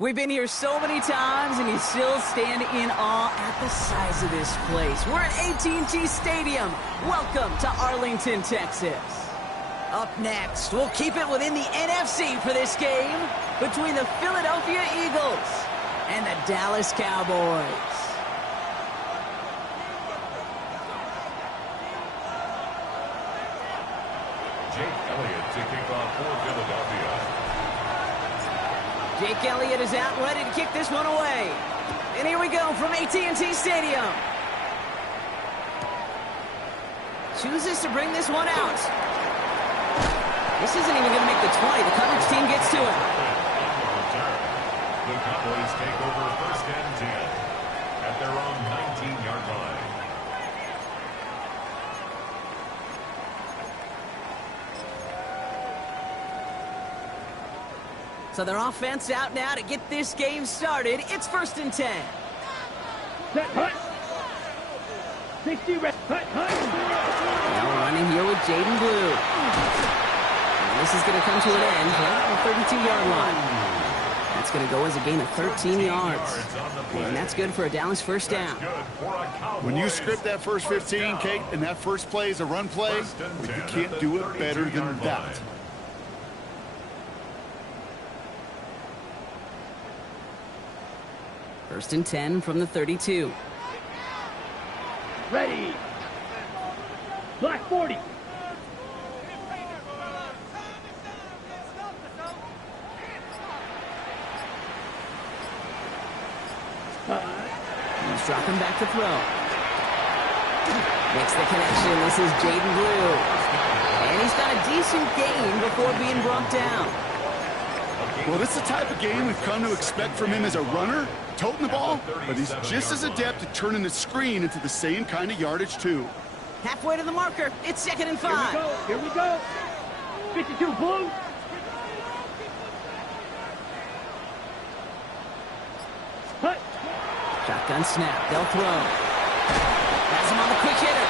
We've been here so many times, and you still stand in awe at the size of this place. We're at AT&T Stadium. Welcome to Arlington, Texas. Up next, we'll keep it within the NFC for this game between the Philadelphia Eagles and the Dallas Cowboys. Jake Elliott to kick off for Philadelphia. Jake Elliott is out, ready to kick this one away. And here we go from AT&T Stadium. Chooses to bring this one out. This isn't even going to make the 20. The coverage team gets to him. The Cowboys take over first and 10 at their own 19-yard line. So their offense out now to get this game started. It's first and 10. Set, hut. 60, hut, hut. Now running here with Jaden Blue. And this is going to come to an end right at the 32-yard line. That's going to go as a gain of 13 yards. And that's good for a Dallas first down. When you script that first 15, Kate, and that first play is a run play, you can't do it better than that. First and 10 from the 32. Ready. Black 40. He's dropping back to throw. Makes the connection. This is Jaden Blue. And he's got a decent gain before being brought down. Well, this is the type of game we've come to expect from him as a runner, toting the ball, but he's just as adept at turning the screen into the same kind of yardage, too. Halfway to the marker. It's second and 5. Here we go. 52, Blue. Hut. Shotgun snap. They'll throw. Has him on the quick hitter.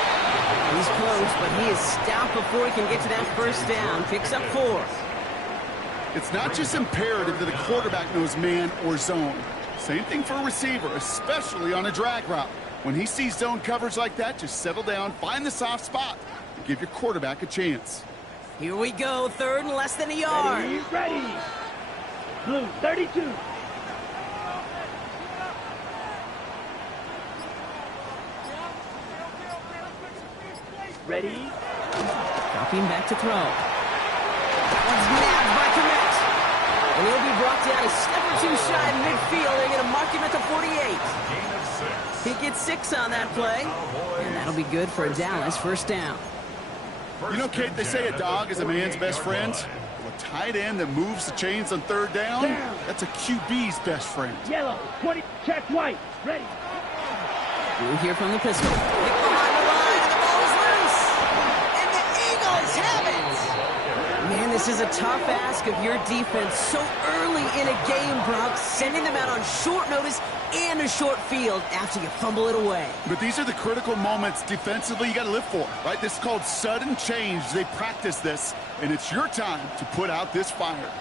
He's close, but he is stopped before he can get to that first down. Picks up 4. It's not just imperative that a quarterback knows man or zone. Same thing for a receiver, especially on a drag route. When he sees zone coverage like that, just settle down, find the soft spot, and give your quarterback a chance. Here we go, third and less than a yard. Ready. Blue, 32. Ready. Dropping back to throw. That one's nabbed by Komet. And he'll be brought down a step or two shy of midfield. They're going to mark him at the 48. He gets 6 on that play. And that'll be good for a Dallas first down. You know, Kate, they say a dog is a man's best friend. Well, a tight end that moves the chains on third down, that's a QB's best friend. Yellow, 20, check white. Ready. We'll hear from the pistol. Pick behind the line, and the ball is loose. And the Eagles have it. Man, this is a tough ask of your defense so early in a game, Brock, sending them out on short notice and a short field after you fumble it away. But these are the critical moments defensively you got to live for, right? This is called sudden change. They practice this, and it's your time to put out this fire.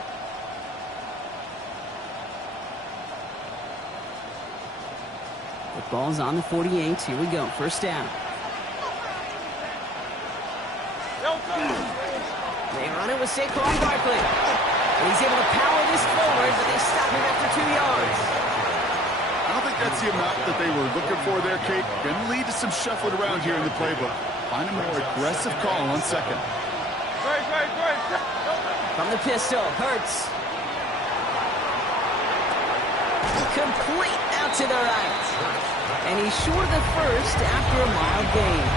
The ball's on the 48. Here we go. First down. They run it with Saquon Barkley. And he's able to power this forward, but they stop him after 2 yards. I don't think that's the amount that they were looking for there, Kate. Going to lead to some shuffling around here in the playbook. Find a more aggressive call on second. From the pistol, Hurts. Complete out to the right. And he's short of the first after a mild gain.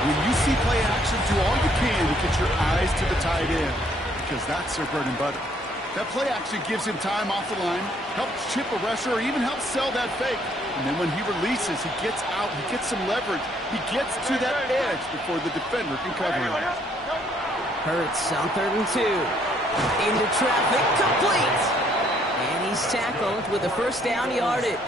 When you see play action, do all you can to get your eyes to the tight end, because that's their bread and butter. That play action gives him time off the line, helps chip a rusher, or even helps sell that fake. And then when he releases, he gets out, he gets some leverage. He gets to that edge before the defender can cover him. Hurts on 3rd and 2. Into traffic, complete. And he's tackled with a first down yardage.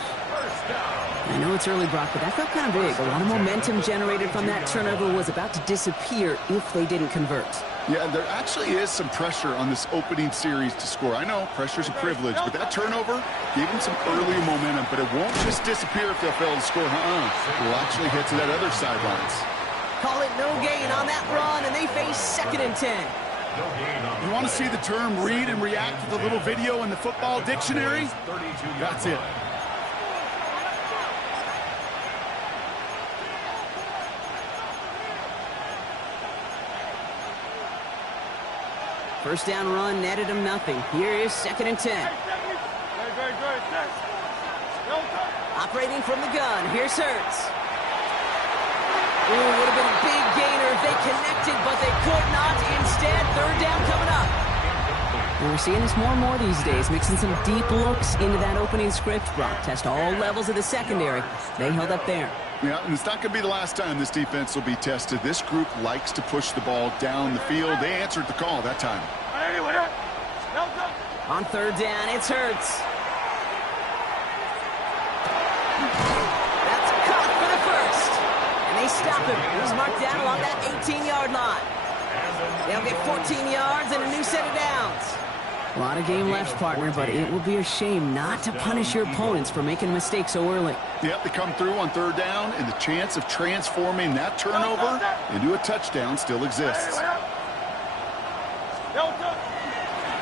I know it's early, Brock, but that felt kind of big. A lot of momentum generated from that turnover was about to disappear if they didn't convert. Yeah, there actually is some pressure on this opening series to score. I know pressure's a privilege, but that turnover gave them some early momentum, but it won't just disappear if they'll fail to score. We'll actually head to that other sidelines. Call it no gain on that run, and they face 2nd and 10. You want to see the term read and react with a little video in the football dictionary? That's it. First down run netted him nothing. Here is 2nd and 10. Operating from the gun. Here's Hurts. Ooh, would have been a big gainer if they connected, but they could not. Instead, 3rd down coming up. And we're seeing this more and more these days, mixing some deep looks into that opening script. Brock test all levels of the secondary. They held up there. Yeah, and it's not going to be the last time this defense will be tested. This group likes to push the ball down the field. They answered the call that time. On 3rd down, it's Hurts. That's caught for the first. And they stop him. He's marked down along that 18-yard line. They'll get 14 yards and a new set of downs. A lot of game left, partner, but it would be a shame not to punish your opponents for making mistakes so early. Yep, they come through on 3rd down, and the chance of transforming that turnover into a touchdown still exists.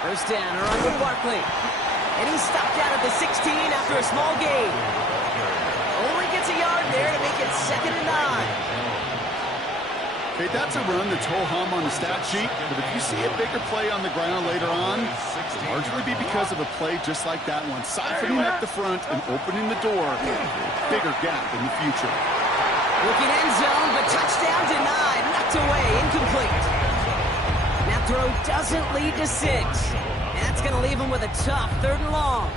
First down, around with Barkley. And he's stopped out at the 16 after a small gain. Only gets a yard there to make it 2nd and 9. Hey, that's a run that's ho-hum on the stat sheet, but if you see a bigger play on the ground later on, it'll largely be because of a play just like that one, siphoning up the front and opening the door for a bigger gap in the future. Looking end zone, but touchdown denied, knocked away, incomplete. That throw doesn't lead to 6. That's going to leave him with a tough 3rd and long.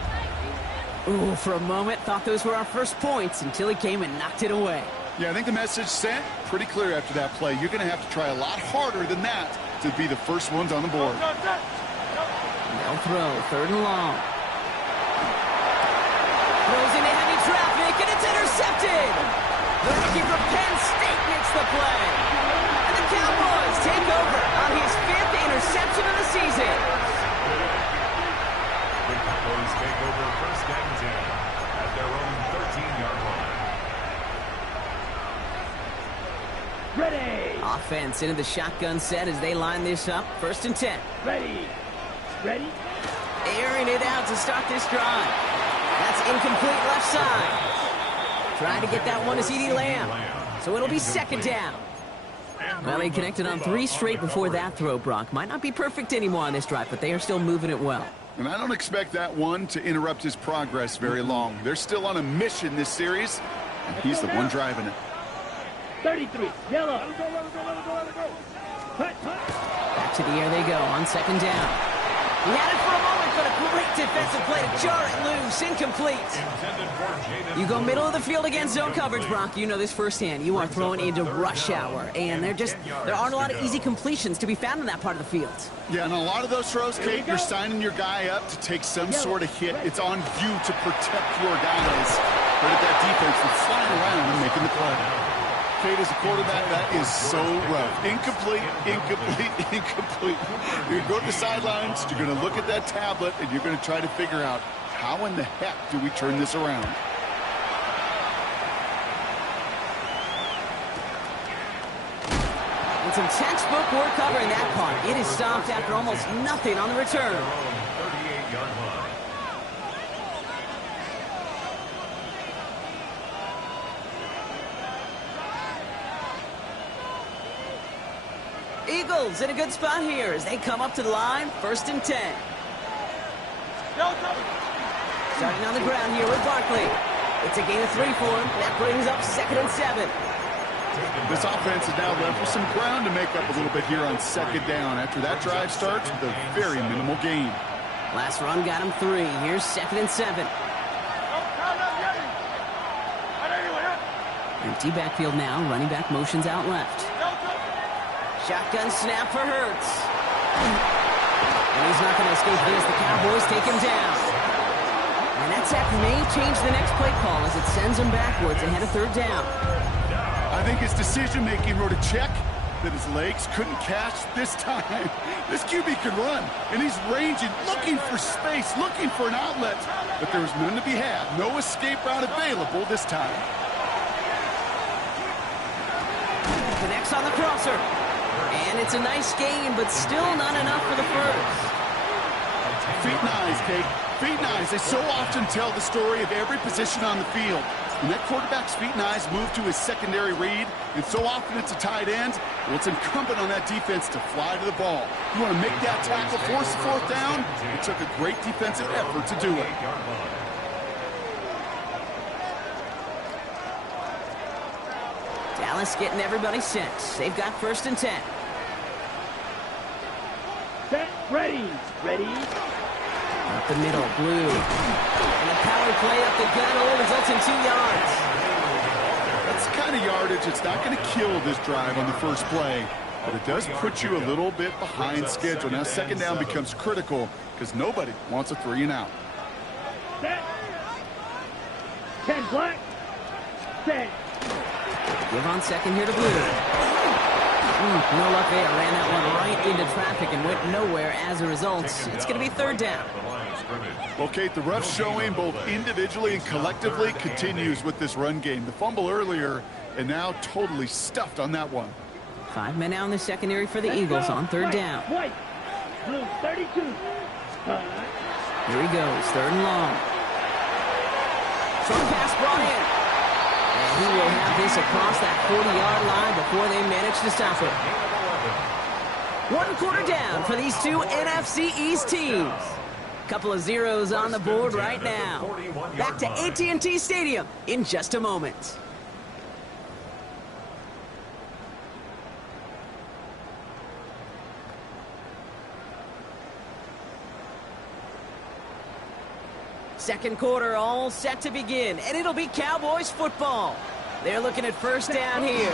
Ooh, for a moment, thought those were our first points until he came and knocked it away. Yeah, I think the message sent pretty clear after that play. You're going to have to try a lot harder than that to be the first ones on the board. They'll throw, 3rd and long. Throws into heavy traffic, and it's intercepted. The rookie from Penn State makes the play. And the Cowboys take over on his 5th interception of the season. The Cowboys take over 1st and 10 at their own 13-yard line. Ready. Offense into the shotgun set as they line this up. 1st and 10. Ready. Airing it out to start this drive. That's incomplete left side. Trying to get that one to CeeDee Lamb. So it'll be 2nd down. Well, they connected on 3 straight before that throw, Brock. Might not be perfect anymore on this drive, but they are still moving it well. And I don't expect that one to interrupt his progress very long. They're still on a mission this series, and he's the one driving it. 33. Yellow. Back to the air they go on 2nd down. He had it for a moment, but a great defensive play to jar it loose. Incomplete. You go middle of the field against zone coverage, Brock. You know this firsthand. You are throwing into rush hour, and there aren't a lot of easy completions to be found in that part of the field. Yeah, and a lot of those throws, Kate, you're signing your guy up to take some sort of hit. It's on you to protect your guys. But at that defense, they're flying around and making the play. Kate, as a quarterback, that is so rough. Incomplete. You're going to go to the sidelines, you're going to look at that tablet, and you're going to try to figure out how in the heck do we turn this around. And some textbook work covering that part. It is stopped after almost nothing on the return. 38-yard line. Eagles in a good spot here as they come up to the line. 1st and 10. Starting on the ground here with Barkley. It's a gain of 3 for him. That brings up 2nd and 7. This offense is now left with some ground to make up a little bit here on 2nd down. After that drive starts with a very minimal gain. Last run got him 3. Here's 2nd and 7. Empty backfield now. Running back motions out left. Shotgun snap for Hurts. And he's not going to escape this. The Cowboys take him down. contact may change the next play call as it sends them backwards ahead of third down. I think his decision-making wrote a check that his legs couldn't catch this time. This QB can run, and he's ranging, looking for space, looking for an outlet. But there was none to be had. No escape route available this time. Connects on the crosser. And it's a nice gain, but still not enough for the first. Feet and eyes, Kate. Feet and eyes. They so often tell the story of every position on the field. When that quarterback's feet and eyes move to his secondary read, and so often it's a tight end, well, it's incumbent on that defense to fly to the ball. You want to make that tackle, force the fourth down? It took a great defensive effort to do it. Dallas getting everybody set. They've got 1st and 10. Set, ready. Ready. Up the middle, Blue. And the power play up the gut hole results in 2 yards. That's the kind of yardage it's not going to kill this drive on the first play, but it does put you a little bit behind schedule. Now 2nd down becomes critical because nobody wants a 3 and out. Set. 10 black. Set. Give on 2nd here to Blue. No luck there. Ran that one right into traffic and went nowhere as a result. It's going to be 3rd down. Well, Kate, the rough showing both individually and collectively continues with this run game. The fumble earlier and now totally stuffed on that one. 5 men out in the secondary for the Eagles on 3rd down. White. Blue 32. Here he goes. 3rd and long. Short pass brought in. And he will have this across that 40-yard line before they manage to stop it. 1 quarter down for these two NFC East teams. Couple of zeros on the board right now. Back to AT&T Stadium in just a moment. Second quarter all set to begin, and it'll be Cowboys football. They're looking at 1st down here.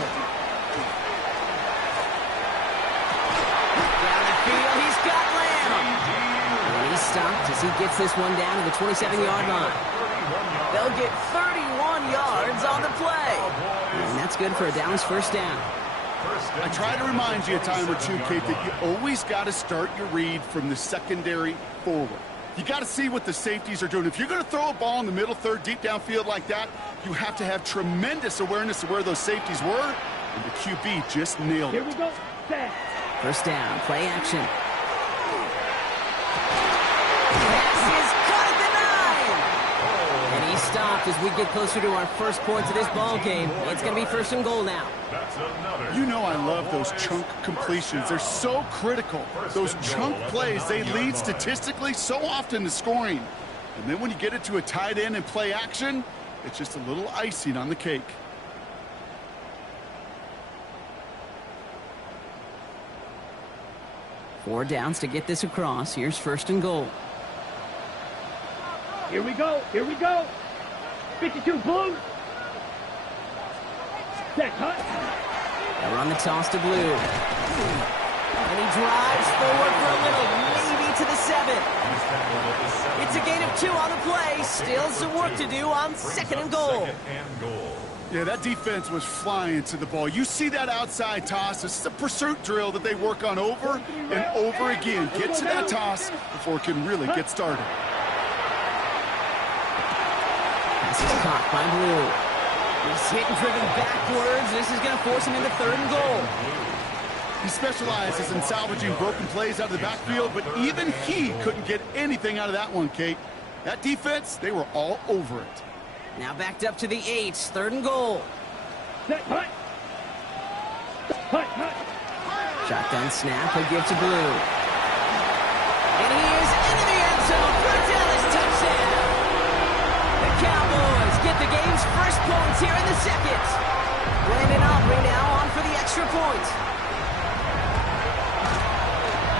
Down the field, he's got Lamb. And he's stopped as he gets this one down to the 27-yard line. They'll get 31 yards on the play. And that's good for a Dallas 1st down. I try to remind you a time or two, Kate, that you always got to start your read from the secondary forward. You got to see what the safeties are doing. If you're going to throw a ball in the middle third, deep downfield like that, you have to have tremendous awareness of where those safeties were, and the QB just nailed it. Here we go. Set. 1st down, play action. Pass is caught at the 9. And he stopped as we get closer to our first points of this ball game. It's going to be 1st and goal now. You know I love those chunk completions. They're so critical. Those chunk plays, they lead statistically so often to scoring. And then when you get it to a tight end and play action, it's just a little icing on the cake. Four downs to get this across. Here's 1st and goal. Here we go. Here we go. 52 Blue. Set, cut. They'll run the toss to Blue. And he drives forward for a little, maybe to the 7. It's a gain of 2 on the play. Still some work to do on 2nd and goal. Yeah, that defense was flying to the ball. You see that outside toss. This is a pursuit drill that they work on over and over again. Get to that toss before it can really get started. Pass is caught by Blue. He's hit and driven backwards. This is going to force him into 3rd and goal. He specializes in salvaging broken plays out of the backfield, but even he couldn't get anything out of that one, Kate. That defense, they were all over it. Now backed up to the 8. 3rd and goal. Set, cut. Cut, cut. Shotgun snap, he'll give to Blue. And he is into the end zone for a Dallas touchdown. The Cowboys get the game's first points here in the 2nd. Brandon Aubrey now on for the extra point.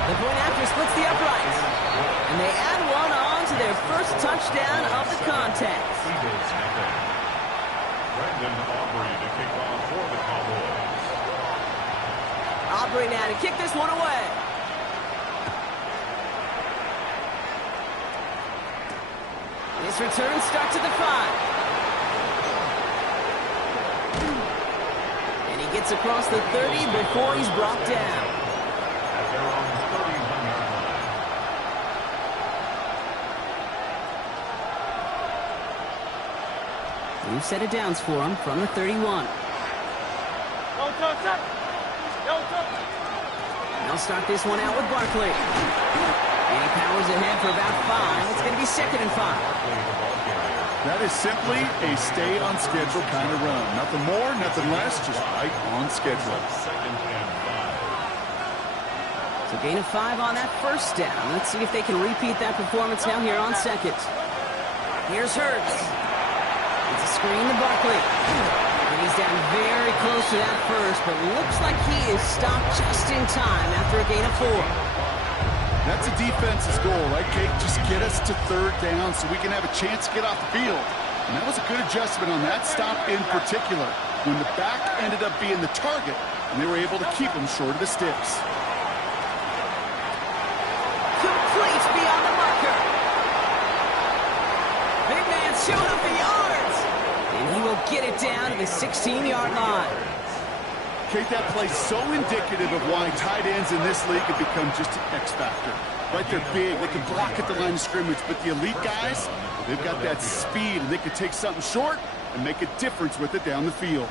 The point after splits the uprights. And they add one on to their first touchdown of the contest. Brandon Aubrey to kick off for the Cowboys. Aubrey now to kick this one away. This return starts at the 5. And he gets across the 30 before he's brought down. At their own 31-yard line. New set of downs for him from the 31. They'll start this one out with Barkley. And he powers ahead for about 5. It's going to be 2nd and 5. That is simply a stay-on-schedule kind of run. Nothing more, nothing less, just right on schedule. Second and 5. So gain of 5 on that first down. Let's see if they can repeat that performance now here on 2nd. Here's Hurts. It's a screen to Barkley. And he's down very close to that first, but looks like he is stopped just in time after a gain of 4. That's a defense's goal, right, Kate? Just get us to 3rd down so we can have a chance to get off the field. And that was a good adjustment on that stop in particular, when the back ended up being the target, and they were able to keep him short of the sticks. Complete beyond the marker. Big man showing up the yards. And he will get it down to the 16-yard line. Kate, that play's so indicative of why tight ends in this league have become just an X factor. Right, they're big, they can block at the line of scrimmage, but the elite guys, they've got that speed, and they can take something short and make a difference with it down the field.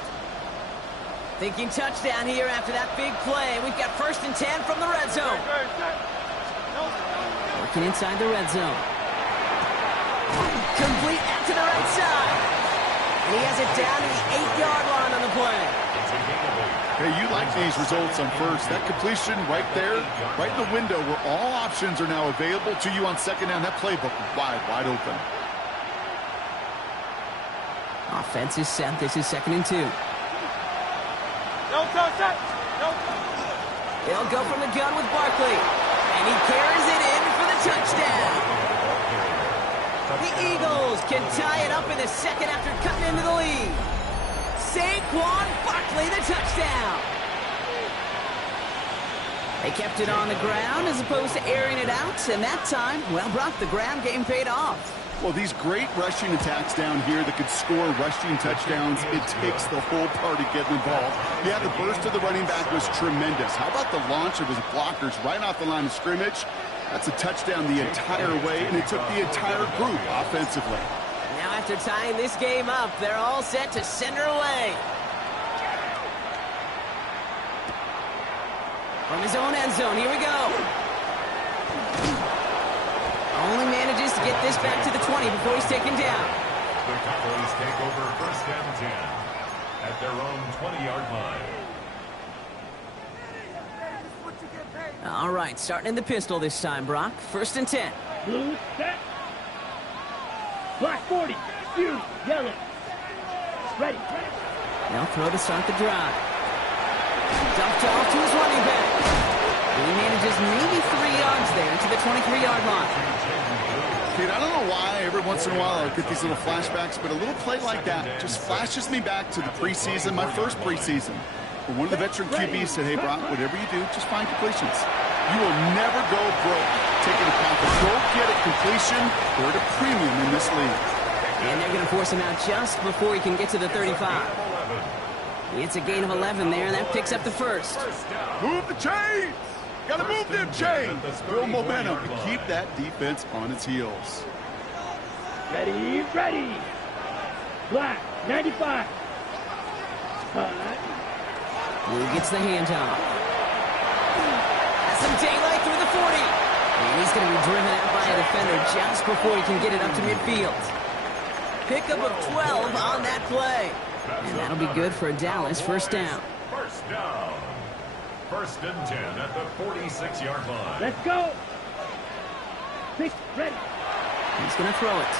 Thinking touchdown here after that big play. We've got 1st and 10 from the red zone. Working inside the red zone. Complete out to the right side. And he has it down to the 8-yard line on the play. Hey, you like these results on first. That completion right there, right in the window where all options are now available to you on 2nd down. That playbook wide open. Offense is set. This is 2nd and 2. They'll go from the gun with Barkley. And he carries it in for the touchdown. The Eagles can tie it up in the 2nd after cutting into the lead. Saquon Barkley, the touchdown. They kept it on the ground as opposed to airing it out. And that time, well, Brock, the ground game paid off. Well, these great rushing attacks down here that could score rushing touchdowns, it takes the whole party getting involved. Yeah, the burst of the running back was tremendous. How about the launch of his blockers right off the line of scrimmage? That's a touchdown the entire way, and it took the entire group offensively. Now after tying this game up, they're all set to send her away. From his own end zone, here we go. Only manages to get this back to the 20 before he's taken down. The Cowboys take over 1st and 10 at their own 20-yard line. All right, starting in the pistol this time, Brock. 1st and 10. Blue, set. Black 40, you, yellow. Ready. They'll throw to start the drive. Dumped off to his running back. He manages maybe 3 yards there to the 23-yard line. Kate, I don't know why every once in a while I get these little flashbacks, but a little play like that just flashes me back to the preseason, my first preseason. Where one of the veteran QBs said, hey, Brock, whatever you do, just find completions. You will never go broke taking a pocket. Go get a completion. We're at a premium in this league. And they're going to force him out just before he can get to the 35. It's a gain of 11 there, and that picks up the 1st. Move the chains. Got to move them chains. Build momentum to keep that defense on its heels. Ready, ready. Black, 95. Blue gets the handoff. Has some daylight through the 40. And he's going to be driven out by a defender just before he can get it up to midfield. Pickup of 12 on that play. And that'll be good for Dallas. 1st down. 1st down. 1st and 10 at the 46-yard line. Let's go. 6, ready. He's going to throw it.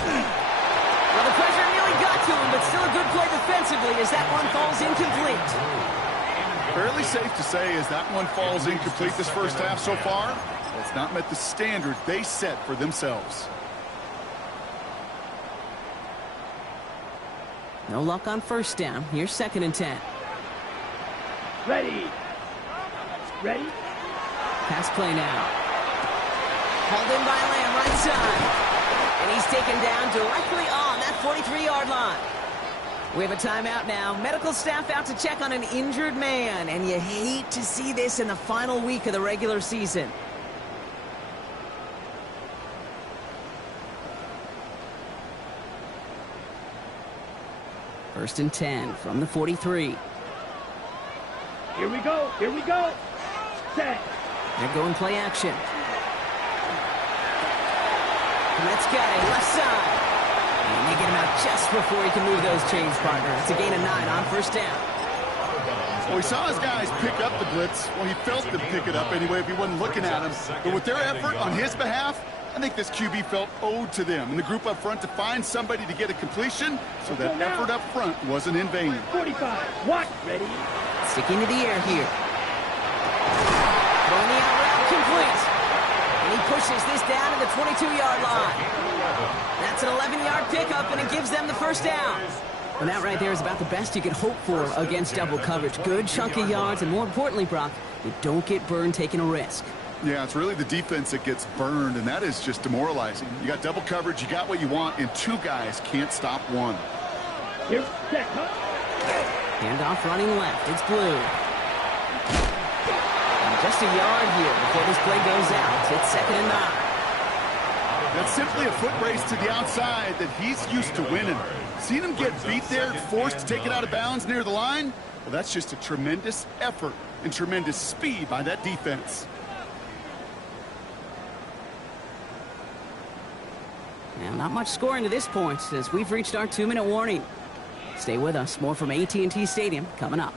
Well, the pressure nearly got to him, but still a good play defensively as that one falls incomplete. Fairly safe to say as that one falls incomplete this first half so far, it's not met the standard they set for themselves. No luck on 1st down. Here's 2nd and 10. Ready. Ready. Pass play now. Hauled in by Lamb, right side. taken down directly on that 43-yard line. We have a timeout now. Medical staff out to check on an injured man, and you hate to see this in the final week of the regular season. First and 10 from the 43. Here we go. Here we go. Set. They're going play action. Let's go, left side. And they get him out just before he can move those chains, partner. It's a gain of 9 on first down. Well, he saw his guys pick up the blitz. Well, he felt them pick it up anyway if he wasn't looking at him. But with their effort on his behalf, I think this QB felt owed to them and the group up front to find somebody to get a completion, so that effort up front wasn't in vain. 45. What? Ready? Sticking to the air here. Throwing the out route complete. And he pushes this down to the 22-yard line. That's an 11-yard pickup, and it gives them the first down. And that right there is about the best you could hope for against double coverage. Good chunk of yards, and more importantly, Brock, you don't get burned taking a risk. Yeah, it's really the defense that gets burned, and that is just demoralizing. You got double coverage, you got what you want, and two guys can't stop one. Here, set, Handoff running left. It's Blue. Just a yard here before this play goes out. It's 2nd and 9. That's simply a foot race to the outside that he's used to winning. Seeing him get beat there, forced to take it out of bounds near the line, well, that's just a tremendous effort and tremendous speed by that defense. Now, not much scoring to this point as we've reached our 2-minute warning. Stay with us. More from AT&T Stadium coming up.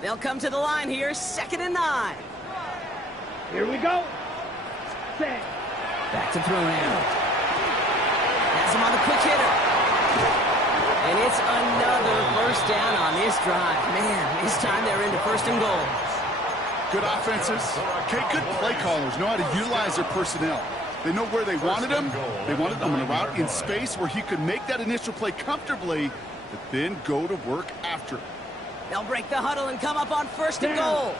They'll come to the line here, 2nd and 9. Here we go. Set. Back to throw now. Has him on the quick hitter. And it's another first down on this drive. Man, this time they're into 1st and goal. Good offenses. Okay, good play callers know how to utilize their personnel. They know where they wanted him. They wanted him on a route in space where he could make that initial play comfortably, but then go to work after it. They'll break the huddle and come up on 1st and goal.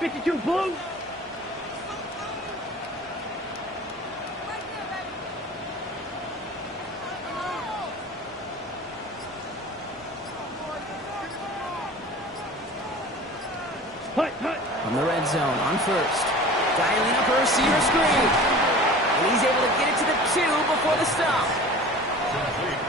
52 Blue. Hut, hut. From the red zone on 1st. Dialing up a receiver screen. And he's able to get it to the 2 before the stop.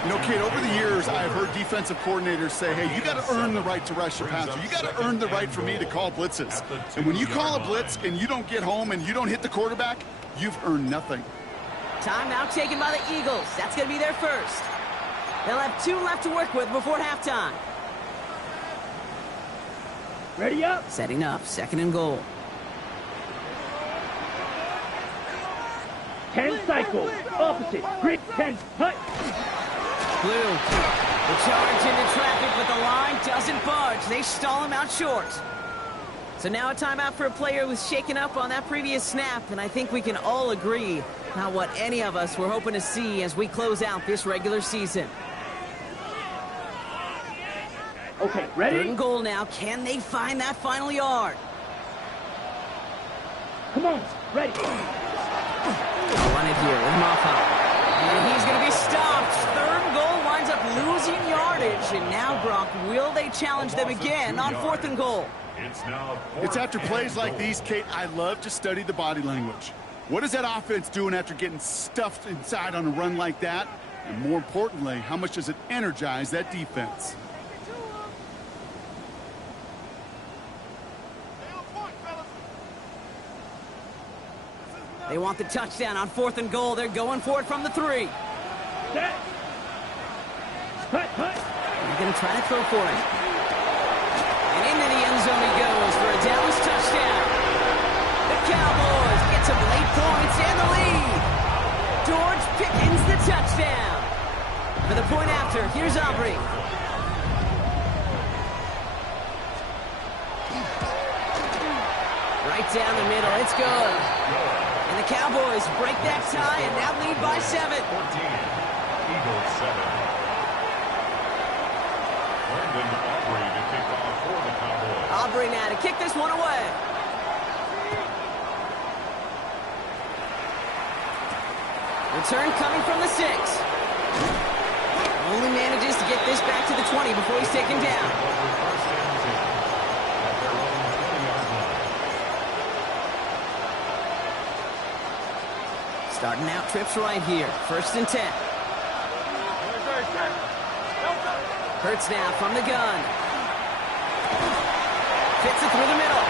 You know, Kate, over the years, I've heard defensive coordinators say, hey, you got to earn the right to rush your passer. You got to earn the right for me to call blitzes. And when you call a blitz and you don't get home and you don't hit the quarterback, you've earned nothing. Timeout taken by the Eagles. That's going to be their first. They'll have 2 left to work with before halftime. Ready up. Setting up, 2nd and goal. 10 cycles. Opposite. Grid 10. Hut. Blue. The charge into traffic, but the line doesn't budge. They stall him out short. So now a timeout for a player who was shaken up on that previous snap, and I think we can all agree not what any of us were hoping to see as we close out this regular season. Okay, ready? 3rd and goal now. Can they find that final yard? Come on. Ready. They'll run it here with Moffa. And he's going to be stopped. 3rd and goal winds up losing yardage. And now, Brock, will they challenge them again on 4th and goal? It's after plays like these, Kate, I love to study the body language. What is that offense doing after getting stuffed inside on a run like that? And more importantly, how much does it energize that defense? They want the touchdown on 4th and goal. They're going for it from the 3. Set. Hut, hut. They're going to try to throw for it. And into the end zone he goes for a Dallas touchdown. The Cowboys get some late points and the lead. George Pickens the touchdown. For the point after, here's Aubrey. Right down the middle. It's good. And the Cowboys break that tie and now lead by 7. 14. Eagles 7. Brandon Aubrey to kick off for the Cowboys. Aubrey now to kick this one away. Return coming from the 6. Only manages to get this back to the 20 before he's taken down. First and 10 at their own 20-yard line. Starting out trips right here. First and 10. Hurts now from the gun. Fits it through the middle.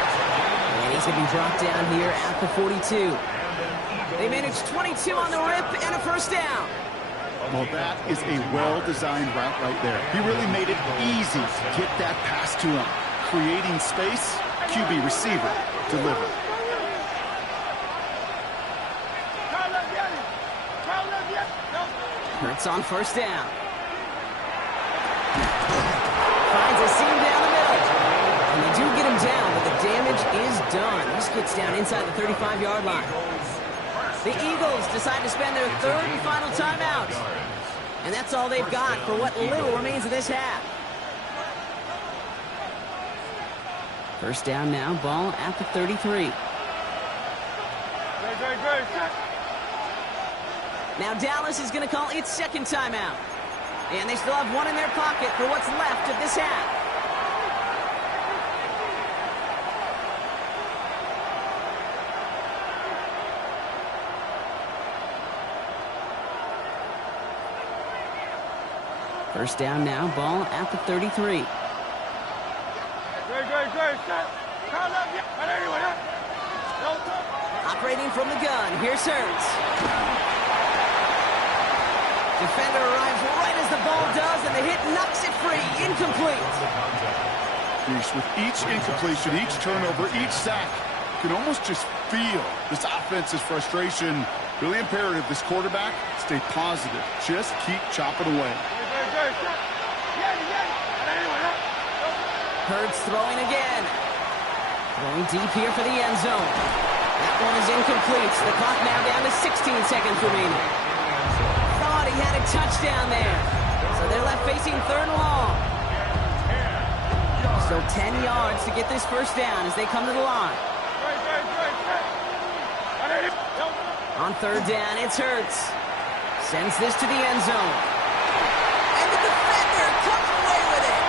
And he's going to be brought down here at the 42. They managed 22 on the rip and a first down. Well, that is a well-designed route right there. He really made it easy to get that pass to him. Creating space, QB receiver, deliver. Hurts on first down. Finds a seam down the middle. And they do get him down, but the damage is done. This gets down inside the 35-yard line. The Eagles decide to spend their third and final timeout. And that's all they've got for what little remains of this half. First down now, ball at the 33. Now Dallas is going to call its second timeout. And they still have one in their pocket for what's left of this half. First down now, ball at the 33. Operating from the gun, here's Hurts. Defender arrives right as the ball does, and the hit knocks it free. Incomplete. With each incompletion, each turnover, each sack, you can almost just feel this offense's frustration. Really imperative this quarterback stay positive. Just keep chopping away. Hurts throwing again. Throwing deep here for the end zone. That one is incomplete. The clock now down to 16 seconds remaining. Thought he had a touchdown there. So they're left facing third and long. Still 10 yards to get this first down as they come to the line. On third down, it's Hurts. Sends this to the end zone. And the defender comes away with it.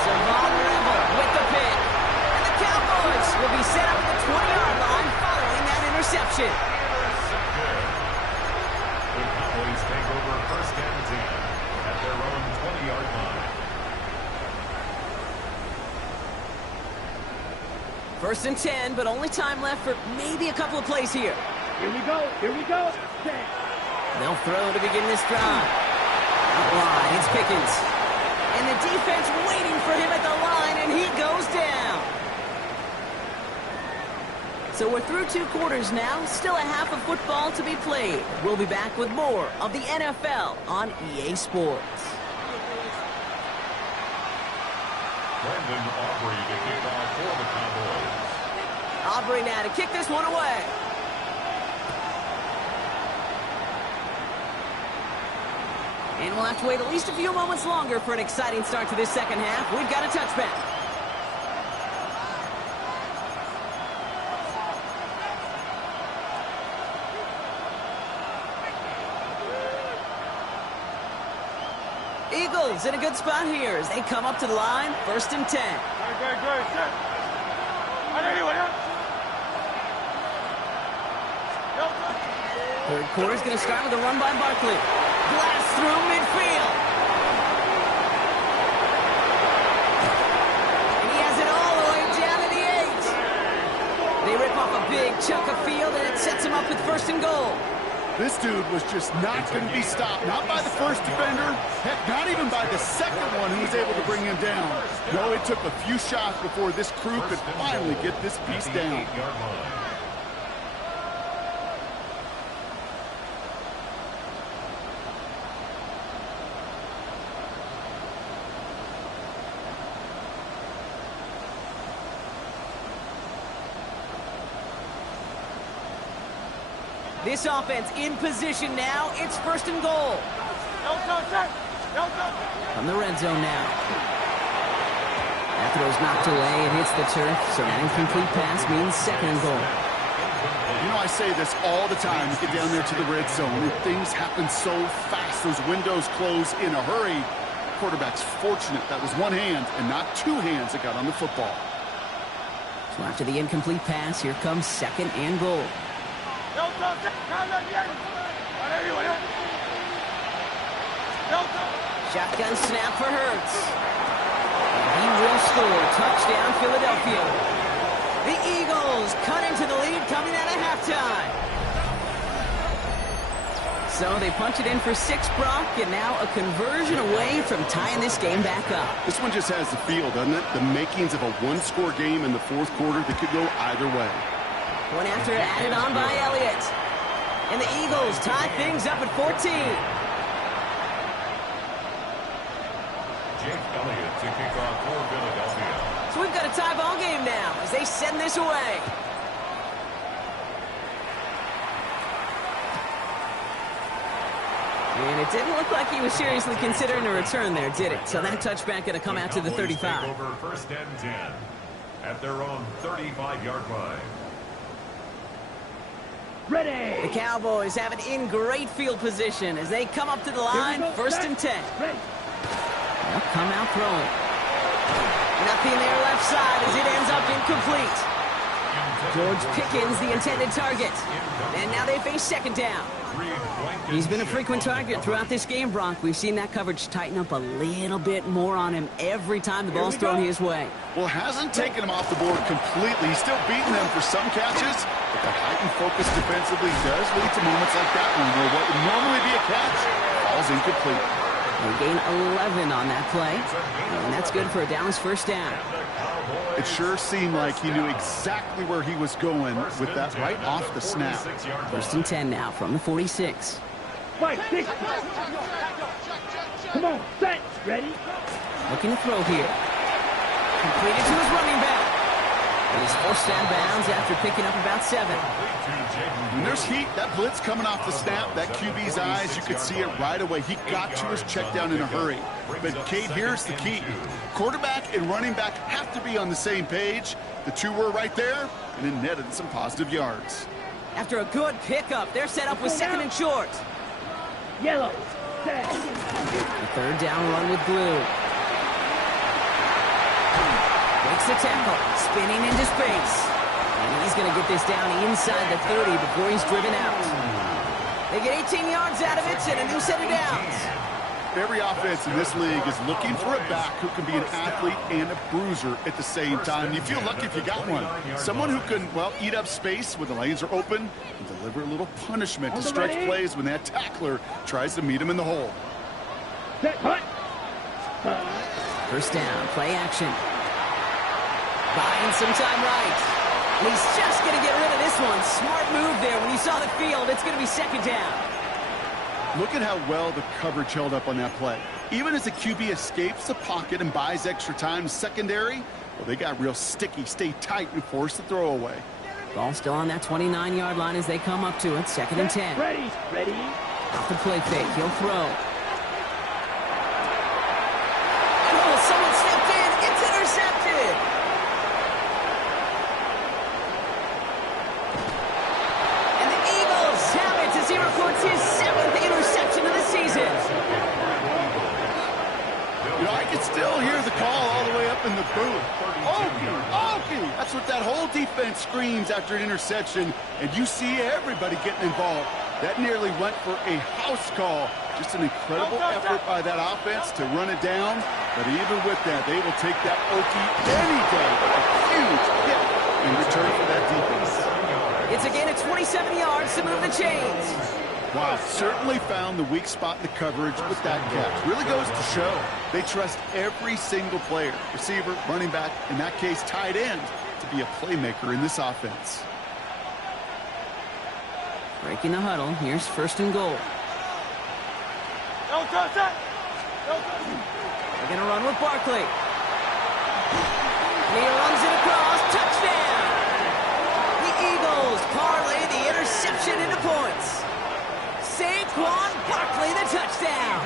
Savon Rebel with the pick. And the Cowboys will be set up at the 20-yard line following that interception. The Cowboys take over first and 10 at their own 20-yard line. First and 10, but only time left for maybe a couple of plays here. Here we go. Here we go. They'll throw to begin this drive. Outline, it's Pickens. And the defense waiting for him at the line, and he goes down. So we're through 2 quarters now. Still a half of football to be played. We'll be back with more of the NFL on EA Sports. Brandon Aubrey to kick off for the Cowboys. Aubrey now to kick this one away. And we'll have to wait at least a few moments longer for an exciting start to this second half. We've got a touchback. Eagles in a good spot here as they come up to the line. First and 10. Third quarter is going to start with a run by Barkley. Blast through midfield. And he has it all the way down to the 8. They rip off a big chunk of field, and it sets him up with first and goal. This dude was just not going to be stopped. Not by the first defender. Heck, not even by the second one who was able to bring him down. No, it took a few shots before this crew could finally get this piece down. This offense in position now. It's first and goal. From the red zone now. That throw's knocked away. It hits the turf, so that incomplete pass means second and goal. You know, I say this all the time. You get down there to the red zone, and things happen so fast. Those windows close in a hurry. Quarterback's fortunate that was one hand and not two hands that got on the football. So after the incomplete pass, here comes 2nd and goal. Shotgun snap for Hurts. And he will score. Touchdown, Philadelphia. The Eagles cut into the lead coming out of halftime. So they punch it in for 6, Brock, and now a conversion away from tying this game back up. This one just has the feel, doesn't it? The makings of a one-score game in the fourth quarter that could go either way. One after added on by Elliott. And the Eagles tie things up at 14. Jake Elliott to kick off for Philadelphia. So we've got a tie ball game now as they send this away. And it didn't look like he was seriously considering a return there, did it? So that touchback going to come out to the 35. Take over 1st and 10 at their own 35-yard line. Ready. The Cowboys have it in great field position as they come up to the line, 1st and 10. Ready. They'll come out throwing. Nothing there left side as it ends up incomplete. George Pickens, the intended target. And now they face 2nd down. He's been a frequent target throughout this game, Bronk. We've seen that coverage tighten up a little bit more on him every time the ball's thrown his way. Well, hasn't taken him off the board completely. He's still beating them for some catches, but the heightened focus defensively does lead to moments like that one where what would normally be a catch falls incomplete. They gain 11 on that play, and that's good for a Dallas 1st down. It sure seemed like he knew exactly where he was going with that right off the snap. 1st and 10 now from the 46. 5-6. Come on, set. Ready. Looking to throw here. Completed to his running back. And he's forced out of bounds after picking up about 7. When there's heat, that blitz coming off the snap, that QB's eyes, you could see it right away. He got to his check down in a hurry. But, Kate, here's the key. Quarterback and running back have to be on the same page. The two were right there, and it netted some positive yards. After a good pickup, they're set up with 2nd and short. Yellow. Set. The 3rd down run with Blue. Makes the tackle, spinning into space. And he's going to get this down inside the 30 before he's driven out. They get 18 yards out of it and a new set of downs. Every offense in this league is looking for a back who can be an athlete and a bruiser at the same time. You feel lucky if you got one. Someone who can, well, eat up space when the lanes are open and deliver a little punishment to stretch plays when that tackler tries to meet him in the hole. Set. Hut. 1st down, play action. Buying some time right. And he's just going to get rid of this one. Smart move there. When you saw the field, it's going to be 2nd down. Look at how well the coverage held up on that play. Even as the QB escapes the pocket and buys extra time secondary, well, they got real sticky, stay tight, and force the throw away. Ball still on that 29-yard line as they come up to it. 2nd and 10. Ready. Ready. Off the play fake. He'll throw. Oh, someone stepped in. It's intercepted. And the Eagles have it as he reports his 7th interception of the season. You know, I can still hear the call all the way up in the booth. Okey. That's what that whole defense screams after an interception, and you see everybody getting involved. That nearly went for a house call. Just an incredible effort by that offense to run it down. But even with that, they will take that Okey any day. A huge hit in return for that defense. It's a gain of 27 yards to move the chains. Wow, certainly found the weak spot in the coverage with that catch. Really goes to show they trust every single player, receiver, running back, in that case tight end, to be a playmaker in this offense. Breaking the huddle. Here's 1st and goal. They're going to run with Barkley. And he runs it across. Touchdown! The Eagles parlay the interception into points. Saquon Barkley, the touchdown.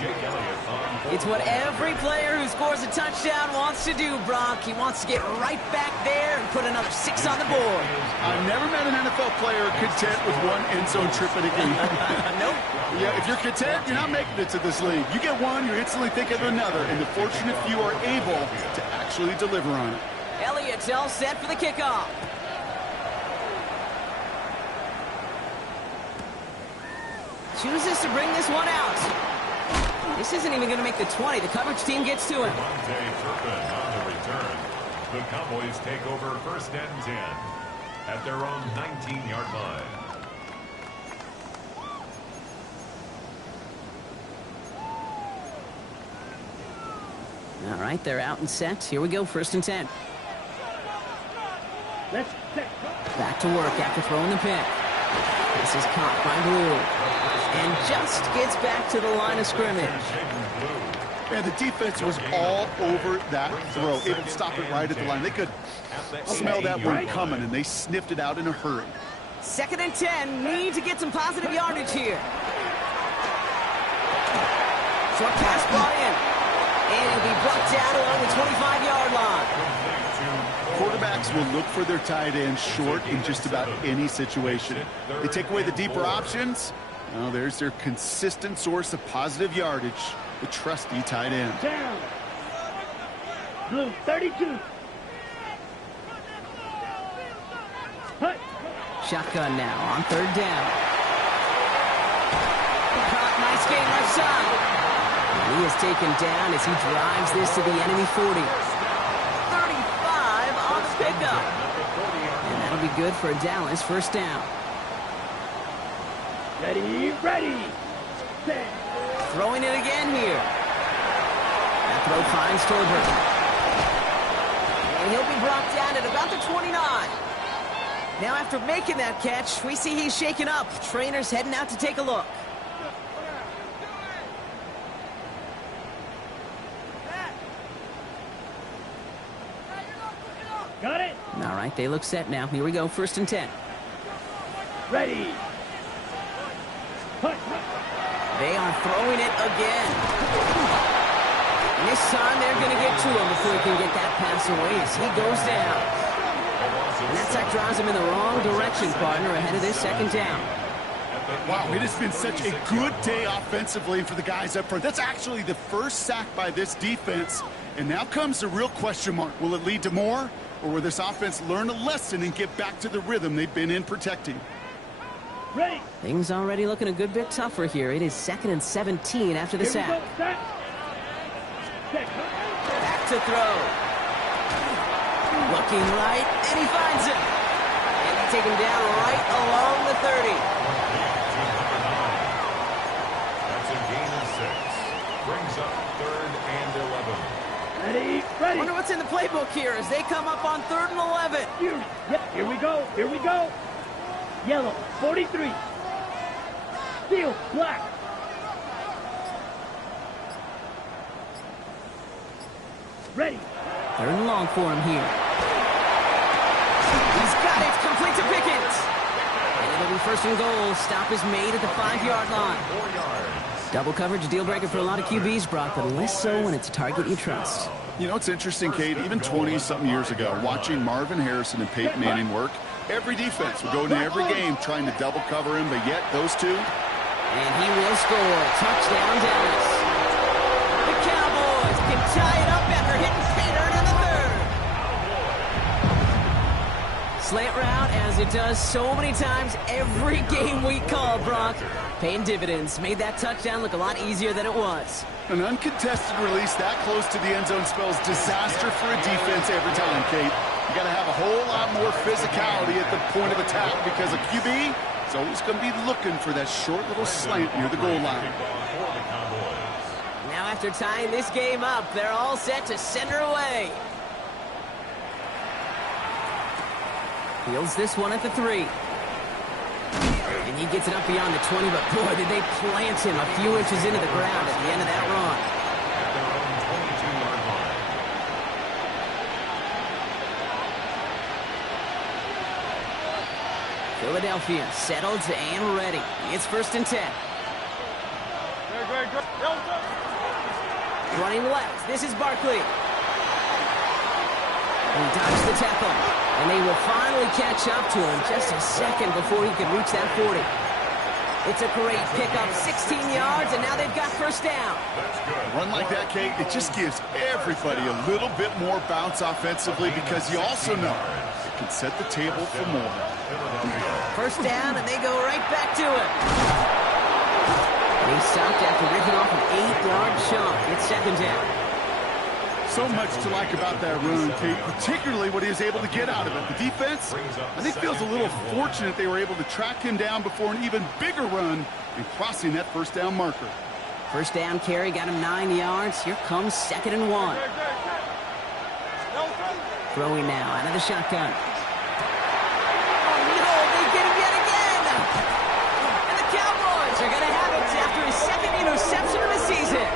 It's what every player who scores a touchdown wants to do, Brock. He wants to get right back there and put another 6 on the board. I've never met an NFL player content with one end zone trip in a game. Nope. Yeah, if you're content, you're not making it to this league. You get one, you're instantly thinking of another, and the fortunate few are able to actually deliver on it. Elliott's all set for the kickoff. Chooses to bring this one out. This isn't even going to make the 20. The coverage team gets to him. Turpin on the return. The Cowboys take over 1st and 10 at their own 19-yard line. All right, they're out and set. Here we go, 1st and 10. Let's set. Back to work after throwing the pick. This is caught by Blue. And just gets back to the line of scrimmage. And the defense was all over that throw, able to stop it right at the line. They could smell that one coming, and they sniffed it out in a hurry. 2nd and 10, need to get some positive yardage here. Short pass brought in. And he'll be brought down along the 25-yard line. Quarterbacks will look for their tight end short in just about any situation. They take away the deeper options. Well, there's their consistent source of positive yardage, the trusty tight end. Down. Blue 32. Hut. Shotgun now on 3rd down. Caught, nice gain left side. And he is taken down as he drives this to the enemy 40. 35 on the pickup. And that'll be good for a Dallas 1st down. Ready, set. Throwing it again here. That throw finds Tolbert. And he'll be brought down at about the 29. Now after making that catch, we see he's shaken up. Trainer's heading out to take a look. Got it. All right, they look set now. Here we go, 1st and 10. Ready. Hut. They are throwing it again. And this time they're going to get to him before he can get that pass away as he goes down. And that sack drives him in the wrong direction, partner, ahead of this 2nd down. Wow, it has been such a good day offensively for the guys up front. That's actually the first sack by this defense. And now comes the real question mark. Will it lead to more? Or will this offense learn a lesson and get back to the rhythm they've been in protecting? Ready. Things already looking a good bit tougher here. It is 2nd and 17 after the sack. Set. Back to throw. Looking right, and he finds him. And they take him down right along the 30. That's a gain of 6. Brings up 3rd and 11. Ready. Wonder what's in the playbook here as they come up on 3rd and 11. Here we go. Yellow, 43. Steel, black. Ready. 3rd and long for him here. He's got it, complete to Pickens. And it'll be 1st and goal. Stop is made at the 5-yard line. 4 yards. Double coverage, a deal breaker for a lot of QBs, Brock, but less so when it's a target you trust. You know, it's interesting, Kate, even 20-something years ago, watching Marvin Harrison and Peyton Manning work, every defense would go into every game trying to double cover him, but yet those two. And he will score. Touchdown, Dallas. The Cowboys can tie it up after hitting Peter in the 3rd. Slant route, as it does so many times every game we call, Brock. Paying dividends. Made that touchdown look a lot easier than it was. An uncontested release that close to the end zone spells disaster for a defense every time, Kate. You got to have a whole lot more physicality at the point of attack because a QB is always going to be looking for that short little slant near the goal line. Now after tying this game up, they're all set to send her away. Fields this one at the 3. And he gets it up beyond the 20, but boy, did they plant him a few inches into the ground at the end of that run. At their own 22-yard line. Philadelphia settled and ready. It's 1st and 10. Running left. This is Barkley. He dodged the tackle. And they will finally catch up to him just a second before he can reach that 40. It's a great pickup, 16 yards, and now they've got first down. A run like that, Kate, it just gives everybody a little bit more bounce offensively because you also know it can set the table for more. First down, and they go right back to it. He stopped after ripping off an 8-yard chunk. It's second down. So much to like about that run, Kate, particularly what he was able to get out of it. The defense, I think, feels a little fortunate they were able to track him down before an even bigger run and crossing that first down marker. First down carry got him 9 yards. Here comes 2nd and 1. Throwing now out of the shotgun. Oh, no, they get him yet again. And the Cowboys are going to have it after his second interception of the season.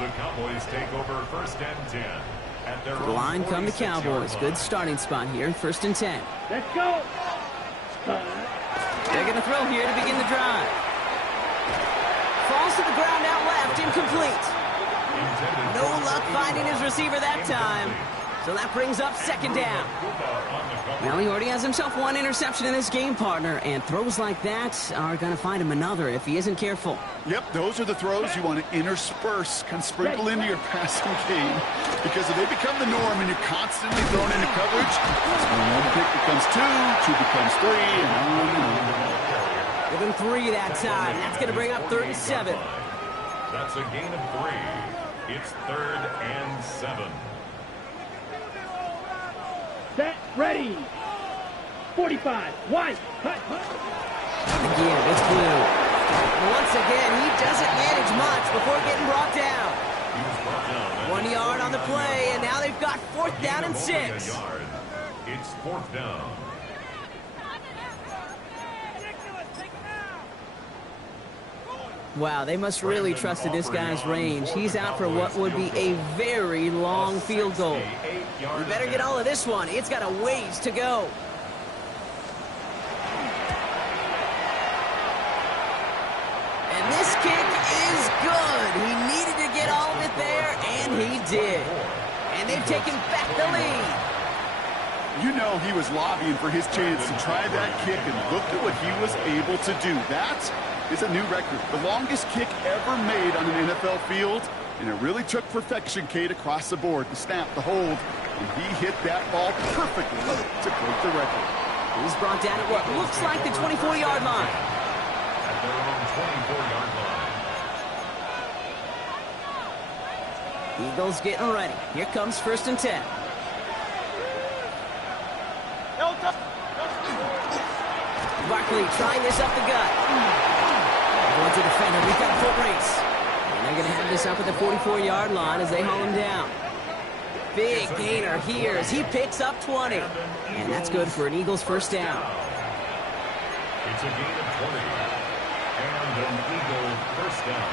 The Cowboys take over first and 10. At their The line come to Cowboys. Good starting spot here. First and 10. Let's go. They're going to throw here to begin the drive. Falls to the ground out left. Incomplete. No luck finding his receiver that time. So that brings up second down. Well, he already has himself one interception in this game, partner, and throws like that are going to find him another if he isn't careful. Yep, those are the throws you want to intersperse, kind of sprinkle into your passing game, because if they become the norm and you're constantly thrown into coverage, one pick becomes two becomes three, and on and on. Give him 3 that time. That's going to bring up 3rd and 7. That's a gain of 3. It's 3rd and 7. Set, ready. 45, wide, cut. Again, it's blue. Once again, he doesn't manage much before getting brought down. 1 yard on the play, and now they've got 4th down and 6. It's 4th down. Wow, they must really trusted this guy's range. He's out for what would be a very long field goal. You better get all of this one. It's got a ways to go. And this kick is good. He needed to get all of it there, and he did. And they've taken back the lead. You know he was lobbying for his chance to try that kick, and look at what he was able to do. That is a new record. The longest kick ever made on an NFL field, and it really took perfection, Kate, across the board. The snap, the hold, and he hit that ball perfectly to break the record. He's brought down at what looks like the 24-yard line. At their own 24-yard line. Eagles getting ready. Here comes 1st and 10. Barkley trying this up the gut. Going to defender. We've got a foot race. And they're going to have this up at the 44-yard line as they haul him down. Big gainer here as he picks up 20. And that's good for an Eagles first down. It's a gain of 20. And an Eagle first down.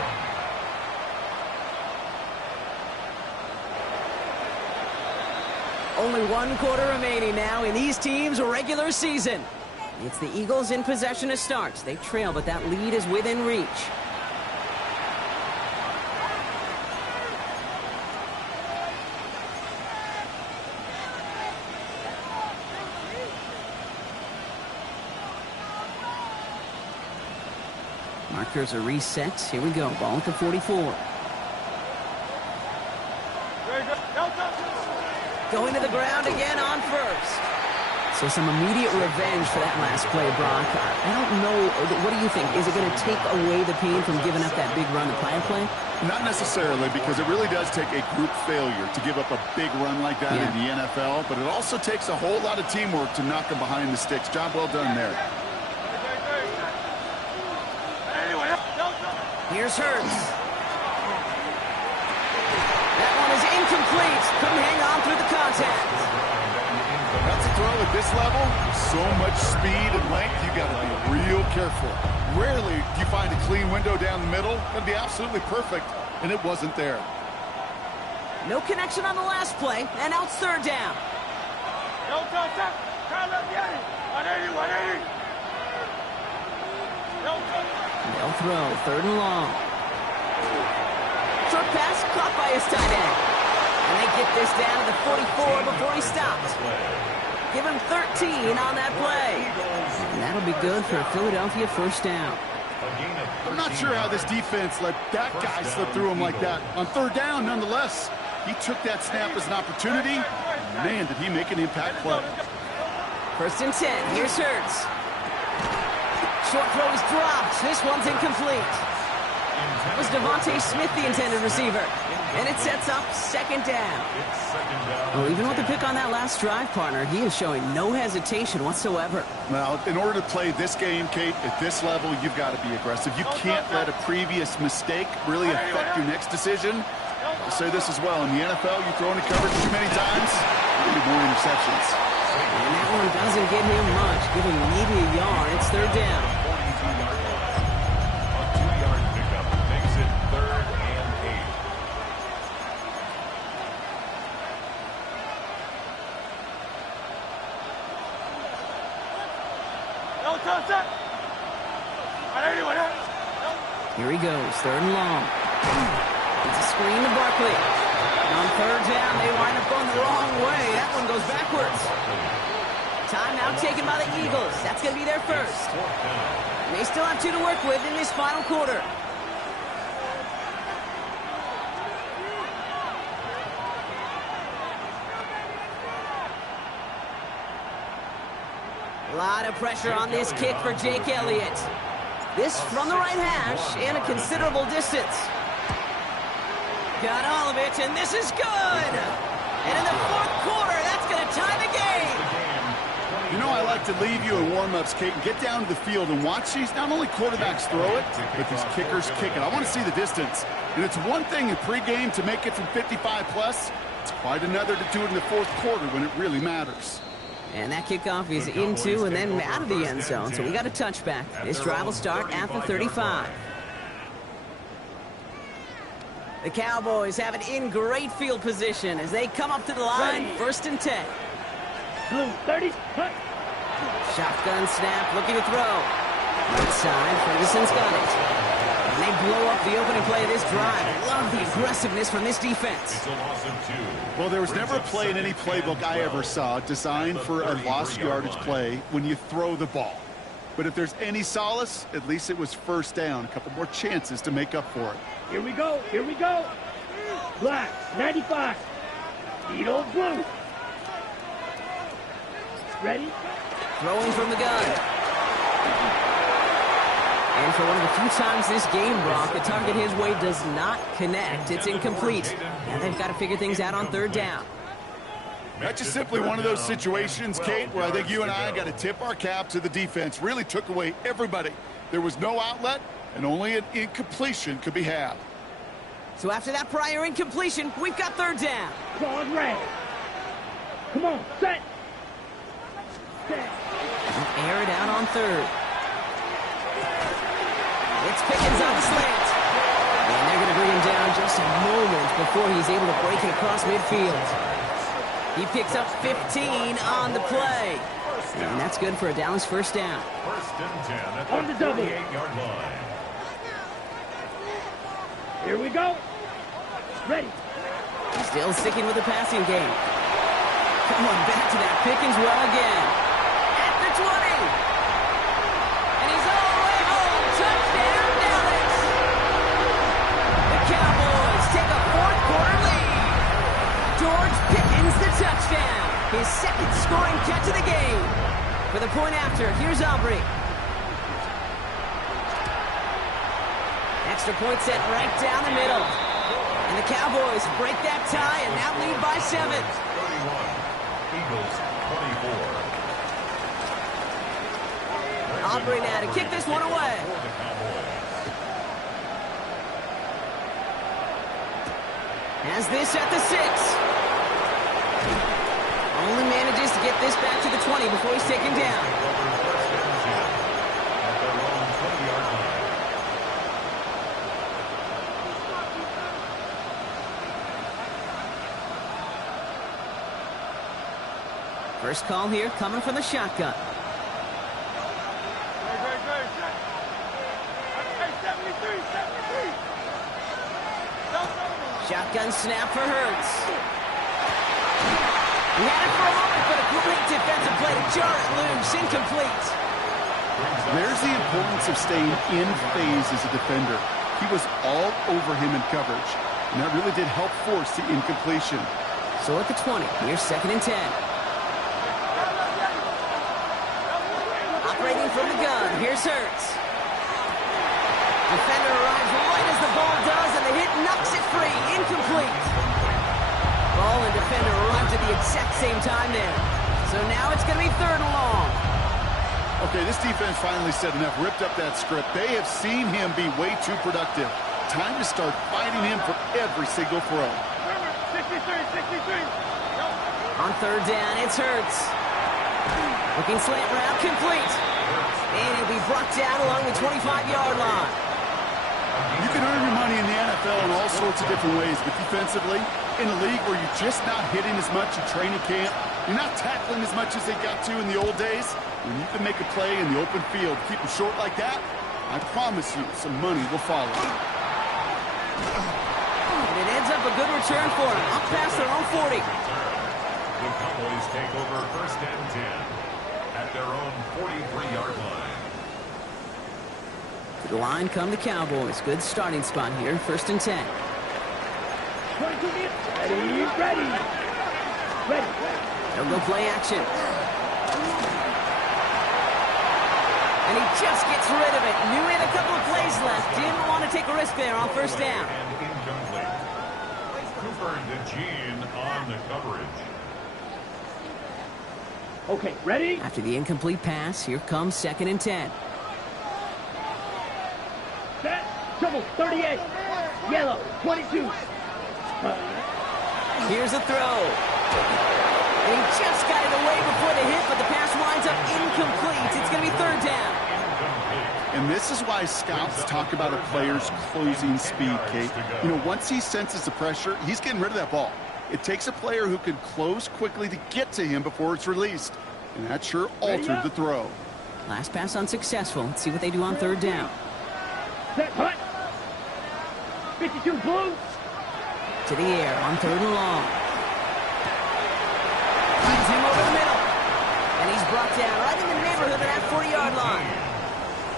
Only 1 quarter remaining now in these teams' regular season. It's the Eagles in possession to start. They trail, but that lead is within reach. Markers are reset. Here we go. Ball at the 44. Going to the ground again on first. So some immediate revenge for that last play, Brock. I don't know. What do you think? Is it going to take away the pain from giving up that big run the prior play? Not necessarily, because it really does take a group failure to give up a big run like that in the NFL, but it also takes a whole lot of teamwork to knock them behind the sticks. Job well done there. Here's Hurts. That one is incomplete. Couldn't hang on through the contact. That's a throw at this level. So much speed and length, you got to be real careful. Rarely do you find a clean window down the middle. That'd be absolutely perfect, and it wasn't there. No connection on the last play, and now it's 3rd down. They'll throw, 3rd and long. Short pass caught by his tight end. And they get this down to the 44 before he stops. Give him 13 on that play. And that'll be good for a Philadelphia 1st down. I'm not sure how this defense let that guy slip through him like that. On 3rd down, nonetheless, he took that snap as an opportunity. Man, did he make an impact play. 1st and 10. Here's Hurts. Short throw is dropped. This one's incomplete. It was Devontae Smith, the intended receiver. And it sets up 2nd down. Well, even with the pick on that last drive, partner, he is showing no hesitation whatsoever. Well, in order to play this game, Kate, at this level, you've got to be aggressive. You can't let a previous mistake really affect your next decision. I'll say this as well. In the NFL, you throw into coverage too many times, you get more interceptions. And that one doesn't get him much, giving maybe a yard. It's 3rd down. A 2-yard pickup makes it 3rd and 8. Here he goes, 3rd and long. It's a screen to Barkley. And on 3rd down, they wind up going the wrong way. That one goes backwards. Timeout taken by the Eagles. That's going to be their 1st. And they still have 2 to work with in this final quarter. A lot of pressure on this kick for Jake Elliott. This from the right hash and a considerable distance. Got all of it, and this is good. And in the 4th quarter, that's going to tie the game. You know, I like to leave you in warm-ups, Kate, and get down to the field and watch these not only quarterbacks throw it, but these kickers kick it. I want to see the distance. And it's one thing in pregame to make it from 55+. It's quite another to do it in the 4th quarter when it really matters. And that kickoff is into and then out of the end zone, so we got a touchback. This drive will start at the 35. The Cowboys have it in great field position as they come up to the line, 1st and 10. Blue 30. Cut. Shotgun snap, looking to throw. Right side, Ferguson's got it. And they blow up the opening play of this drive. Love the aggressiveness from this defense. It's a loss of 2. Well, there was never a play in any playbook I ever saw designed for a lost yardage play when you throw the ball. But if there's any solace, at least it was 1st down. A couple more chances to make up for it. Here we go. Here we go. Black 95. Speed old blue. Ready? Throwing from the gun. And for one of the few times this game, Brock, the target his way does not connect. It's incomplete. And they've got to figure things out on 3rd down. That's just simply one of those situations, Kate, where I think you and I got to tip our cap to the defense. Really took away everybody. There was no outlet, and only an incompletion could be had. So after that prior incompletion, we've got 3rd down. Claude red. Come on, set. Air it out on 3rd. It's Pickens on the slant. And they're going to bring him down just a moment before he's able to break it across midfield. He picks up 15 on the play. And that's good for a Dallas 1st down. 1st and 10 at On the double. 38-yard line. Here we go. Ready. Still sticking with the passing game. Coming back to that Pickens well again. At the 20. And he's all the way home. Touchdown, Dallas. The Cowboys take a 4th quarter lead. George Pickens the touchdown. His 2nd scoring catch of the game. For the point after, here's Aubrey. Extra point set right down the middle. And the Cowboys break that tie and now lead by 7. 31. Eagles 24. Aubrey now to kick this one away. Has this at the 6. Only manages to get this back to the 20 before he's taken down. First call here coming from the shotgun. Shotgun snap for Hurts. He had it for a moment, but a great defensive play to jar it loose. Incomplete. There's the importance of staying in phase as a defender. He was all over him in coverage, and that really did help force the incompletion. So at the 20, here's 2nd and 10. Operating from the gun, here's Hurts. Defender arrives right as the ball does, and the hit knocks it free. Incomplete. Ball and defender arrives at the exact same time there. So now it's going to be 3rd and long. Okay, this defense finally said enough, ripped up that script. They have seen him be way too productive. Time to start fighting him for every single throw. 63. On 3rd down, it's Hurts. Looking slant route, complete. And he'll be brought down along the 25-yard line. You can earn your money in the NFL in all sorts of different ways, but defensively, in a league where you're just not hitting as much in training camp, you're not tackling as much as they got to in the old days, when you can make a play in the open field, keep them short like that, I promise you some money will follow. And it ends up a good return for him, up past their own 40. The Cowboys take over 1st and 10 at their own 43-yard line. To the line come the Cowboys. Good starting spot here, 1st and 10. Ready. They'll go play action. And he just gets rid of it. Knew he had a couple of plays left. Didn't want to take a risk there on 1st down. And incomplete. Cooper DeJean on the coverage. Okay, ready? After the incomplete pass, here comes 2nd and 10. Set. Trouble, 38. Yellow, 22. Here's a throw. And he just got it away before the hit, but the pass winds up incomplete. It's going to be 3rd down. And this is why scouts talk about a player's closing speed, Kate. You know, once he senses the pressure, he's getting rid of that ball. It takes a player who can close quickly to get to him before it's released. And that sure altered the throw. Last pass unsuccessful. Let's see what they do on 3rd down. Set, hut. 52 blue. To the air on 3rd and long. Feeds him over the middle. And he's brought down right in the neighborhood of that 40-yard line.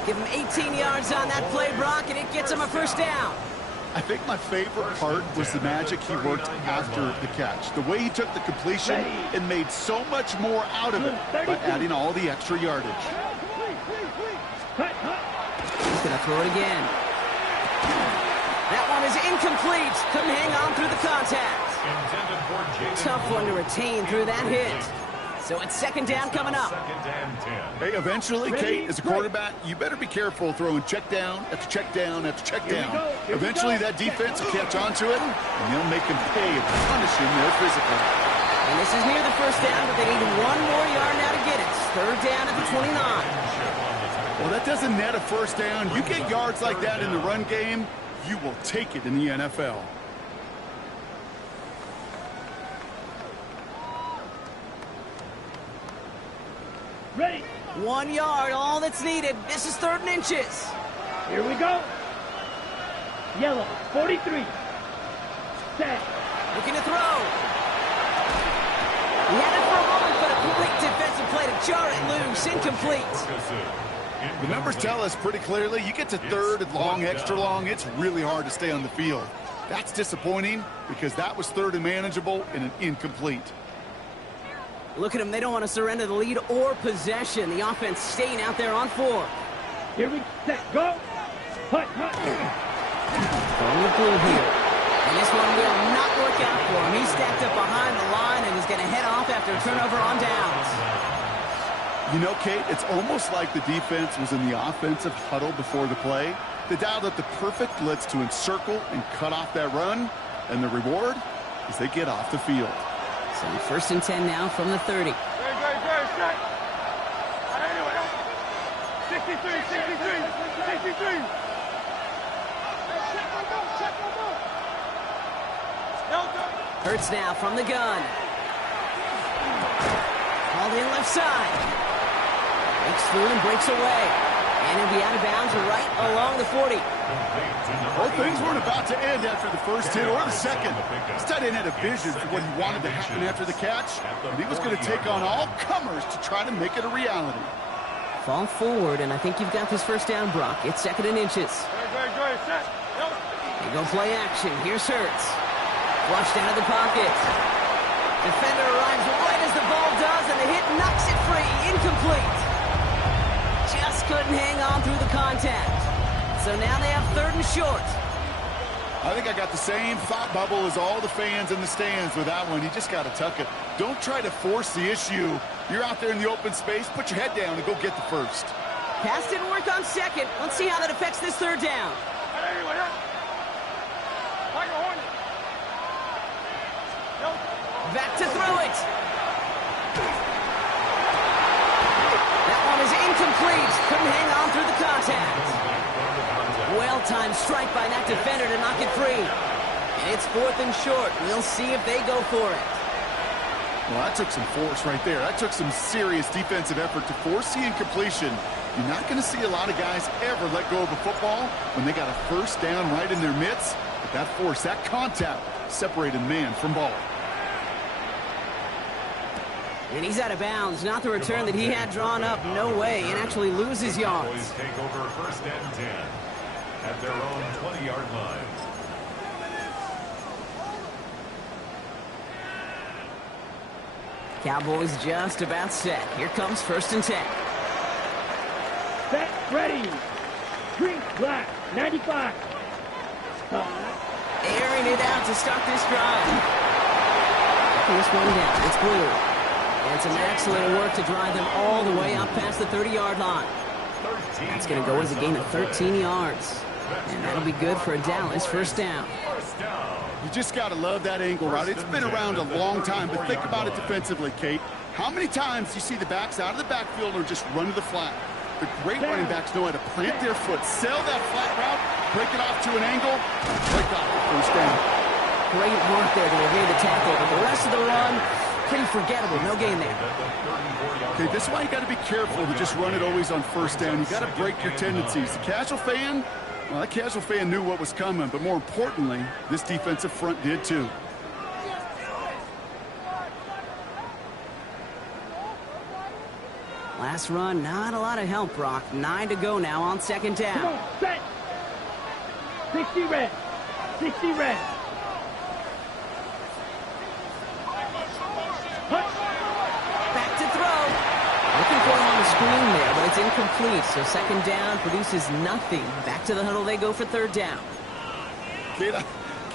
Give him 18 yards on that play, Brock, and it gets him a 1st down. I think my favorite part was the magic he worked after the catch. The way he took the completion and made so much more out of it by adding all the extra yardage. He's going to throw it again. That one is incomplete. Couldn't hang on through the contact. Tough one to retain through that hit. So it's 2nd down coming up. Hey, eventually, Kate, as a quarterback, you better be careful throwing check down after check down after check down. Eventually, that defense will catch on to it, and they'll make him pay and punish him more physically. And this is near the 1st down, but they need 1 more yard now to get it. 3rd down at the 29. Well, that doesn't net a 1st down. You get yards like that in the run game, you will take it in the NFL. Ready. 1 yard, all that's needed. This is 3rd and inches. Here we go. Yellow, 43. Set. Looking to throw. He had it for a moment, but a great defensive play to jar it loose. Incomplete. The numbers tell us pretty clearly, you get to 3rd and long, extra long, it's really hard to stay on the field. That's disappointing because that was 3rd and manageable and an incomplete. Look at them. They don't want to surrender the lead or possession. The offense staying out there on 4. Here we set. Go. Hut. Throwing the blue here. And this one will not work out for him. He's stacked up behind the line and is going to head off after a turnover on downs. You know, Kate, it's almost like the defense was in the offensive huddle before the play. They dialed up the perfect blitz to encircle and cut off that run. And the reward is they get off the field. So 1st and 10 now from the 30. 63. Hurts now from the gun. Held in left side. Breaks through and breaks away. And he'll be out of bounds right along the 40. Well, things weren't about to end after the first hit or the second. This tight end had a vision for what he wanted to happen after the catch, and he was going to take on all comers to try to make it a reality. Fall forward, and I think you've got this first down, Brock. It's 2nd and inches. They go play action. Here's Hurts. Flushed out of the pocket. Defender arrives right as the ball does, and the hit knocks it free. Incomplete. Just couldn't hang on through the contact. So now they have 3rd and short. I think I got the same thought bubble as all the fans in the stands with that one. You just got to tuck it. Don't try to force the issue. You're out there in the open space. Put your head down and go get the first. Pass didn't work on 2nd. Let's see how that affects this 3rd down. Back to throw it. That one is incomplete. Couldn't hang on through the contact. Well-timed strike by that defender to knock it free. And it's 4th and short. We'll see if they go for it. Well, that took some force right there. That took some serious defensive effort to force the incompletion. You're not going to see a lot of guys ever let go of a football when they got a first down right in their midst. But that force, that contact, separated man from ball. And he's out of bounds. Not the return that he had drawn up. No way. And actually loses yards. Cowboys take over 1st and 10 at their own 20-yard line. Cowboys just about set. Here comes 1st and 10. Set, ready. Green, black, 95. Airing it out to start this drive. First one down. It's blue. And some excellent work to drive them all the way up past the 30-yard line. That's going to go as a gain of 13 yards. And that'll be good for a Dallas first down. You just got to love that angle route. It's been around a long time, but think about it defensively, Kate. How many times do you see the backs out of the backfield or just run to the flat? The great running backs know how to plant their foot, sell that flat route, break it off to an angle, and break off the first down. Great work there to evade the tackle, but the rest of the run, pretty forgettable. No gain there. Okay, this is why you got to be careful to just run it always on first down. You got to break your tendencies. The casual fan, well, that casual fan knew what was coming, but more importantly, this defensive front did too. Last run, not a lot of help, Brock. 9 to go now on 2nd down. Come on, set. 60 red. 60 red. Back to throw. Looking for him on the screen there, but it's incomplete. So 2nd down produces nothing. Back to the huddle they go for 3rd down. Kid,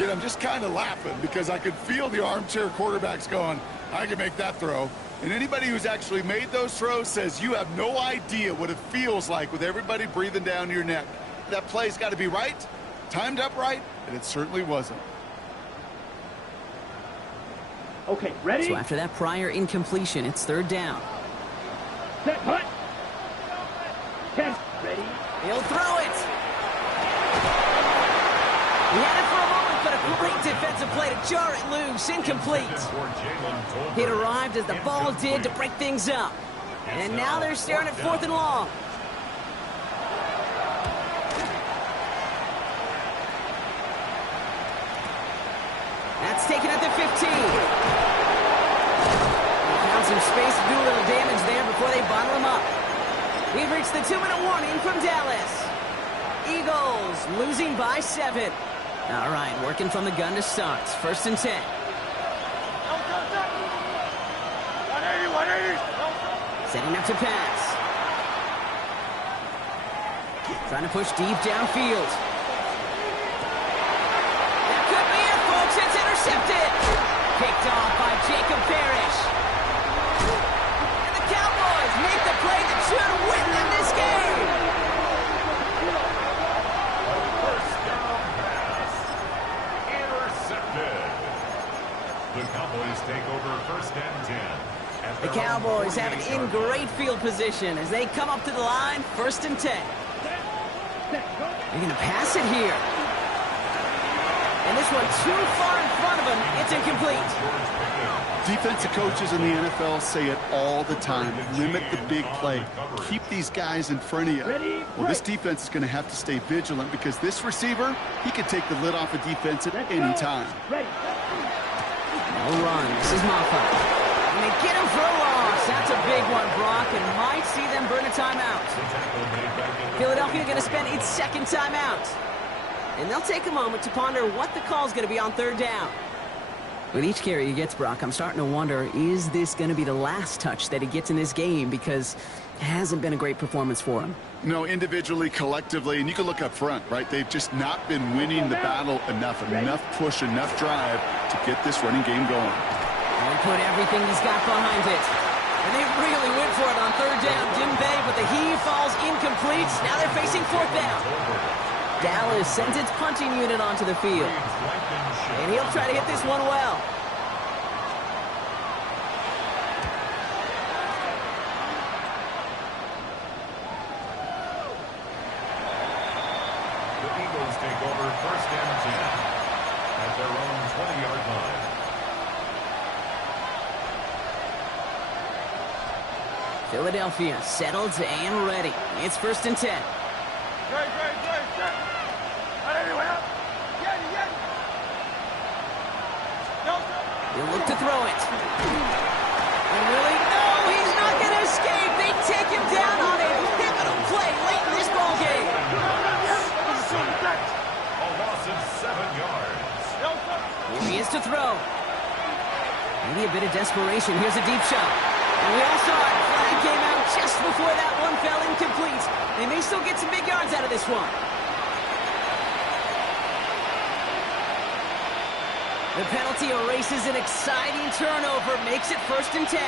I'm just kind of laughing because I could feel the armchair quarterbacks going, I can make that throw. And anybody who's actually made those throws says you have no idea what it feels like with everybody breathing down your neck. That play's got to be right, timed up right, and it certainly wasn't. Okay, ready? So after that prior incompletion, it's 3rd down. Set, hut. 10, ready? He'll throw it. He had it for a moment, but a great defensive play to jar it loose. Incomplete. It arrived as the ball did to break things up. And now they're staring at 4th and long. That's taken at the 15. Found some space to do a little damage there before they bottle him up. We've reached the 2-minute warning from Dallas. Eagles losing by 7. All right, working from the gun to start. 1st and 10. Setting up to pass. Trying to push deep downfield. That could be it, folks. It's intercepted. Picked off by Jacob Parrish. And the Cowboys make the play that should win them this game. First down pass. Intercepted. The Cowboys take over 1st and 10. The Cowboys have it in great field position as they come up to the line, 1st and 10. They're going to pass it here. And this one too far in front of him. It's incomplete. Defensive coaches in the NFL say it all the time. Limit the big play. Keep these guys in front of you. Well, this defense is going to have to stay vigilant because this receiver, he can take the lid off a defense at any time. No run. This is Maffa. And they get him for a loss. That's a big one, Brock, and might see them burn a timeout. Philadelphia going to spend its second timeout. And they'll take a moment to ponder what the call is going to be on third down. With each carry he gets, Brock, I'm starting to wonder, is this going to be the last touch that he gets in this game? Because it hasn't been a great performance for him. No, individually, collectively, and you can look up front, right? They've just not been winning the battle enough push, enough drive to get this running game going. And put everything he's got behind it. And they really went for it on third down, didn't they? But the heave falls incomplete. Now they're facing fourth down. Dallas sends its punting unit onto the field. And he'll try to hit this one well. The Eagles take over first and 10 at their own 20-yard line. Philadelphia settled and ready. It's first and 10. He'll look to throw it. And really, no, he's not going to escape. They take him down on a pivotal play late in this ball game. A loss of 7 yards. Here he is to throw. Maybe a bit of desperation. Here's a deep shot. And we all saw it. Flag came out just before that one fell incomplete. They may still get some big yards out of this one. The penalty erases an exciting turnover, makes it first and 10.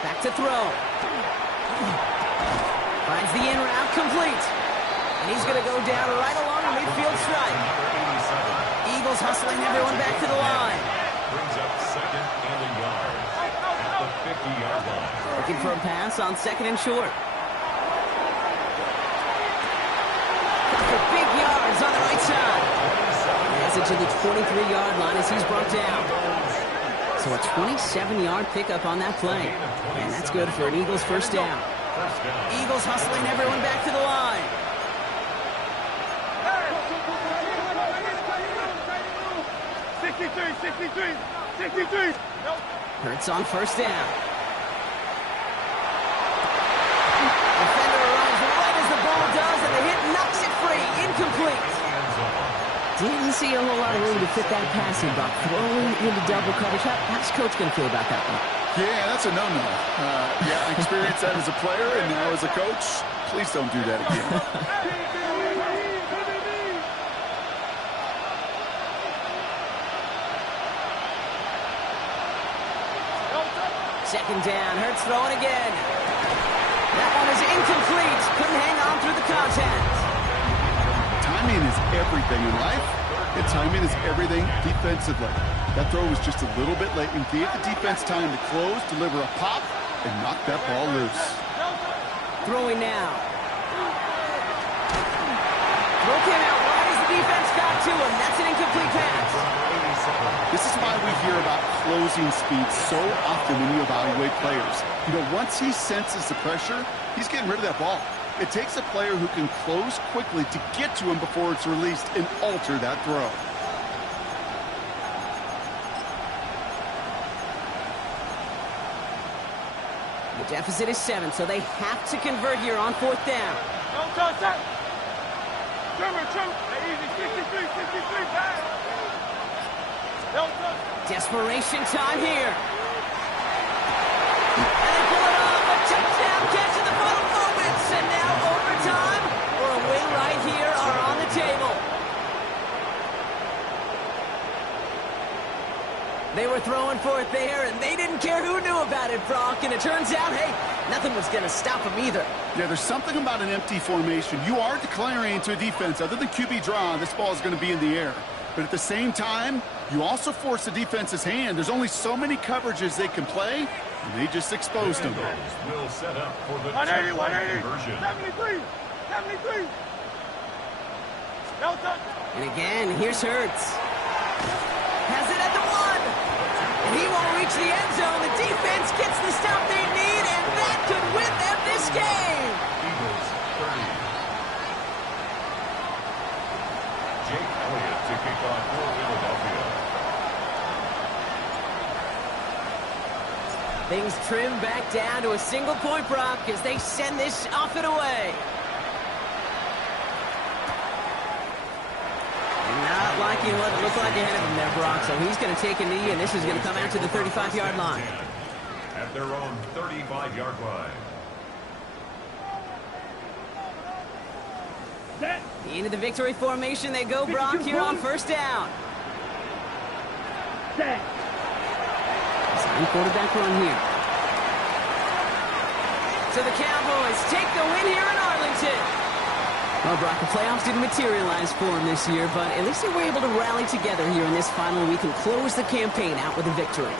Back to throw. Finds the in route complete. And he's going to go down right along the midfield stripe. Eagles hustling everyone back to the line. Brings up second and a yard at the 50-yard line. Looking for a pass on second and short. Big yards on the right side. Has it to the 23-yard line as he's brought down. So a 27-yard pickup on that play. And that's good for an Eagles first down. Eagles hustling everyone back to the line. Hurts on first down. Defender arrives right as the ball does, and the hit knocks it free. Incomplete. Didn't see a whole lot of room to fit that passing, but throwing into double coverage. How's Coach going to feel about that one? Yeah, that's a no-no. Yeah, I experienced that as a player, and now as a coach, please don't do that again. Second down, Hurts throwing again. That one is incomplete. Couldn't hang on through the contact. Timing is everything in life, and timing is everything defensively. That throw was just a little bit late and gave the defense time to close, deliver a pop, and knock that ball loose. Throwing now. Throw came out right as the defense got to him. That's an incomplete pass. This is why we hear about closing speed so often when you evaluate players. You know, once he senses the pressure, he's getting rid of that ball. It takes a player who can close quickly to get to him before it's released and alter that throw. The deficit is 7, so they have to convert here on fourth down. Desperation time here. And they pull it off. A touchdown catch in the final moments. And now overtime or a win right here are on the table. They were throwing for it there, and they didn't care who knew about it, Brock. And it turns out, hey, nothing was going to stop them either. Yeah, there's something about an empty formation. You are declaring to a defense, other than QB draw, this ball is going to be in the air. But at the same time, you also force the defense's hand. There's only so many coverages they can play, and they just exposed them. Will set up for the 180 conversion. 73. And again, here's Hurts. Has it at the 1. And he won't reach the end zone. The defense gets the stop they need, and that could win them this game. Eagles 30. Jake Elliott to kick off for Philadelphia. Things trim back down to a single-point Brock as they send this off and away. Not liking what it looked like ahead of him there, Brock. So he's going to take a knee, and this is going to come out to the 35-yard line. At their own 35-yard line. Set. Into the victory formation they go, Brock, here on first down. Set. Same quarterback run here. So the Cowboys take the win here in Arlington. Well, Brock, the playoffs didn't materialize for them this year, but at least they were able to rally together here in this final week and close the campaign out with a victory.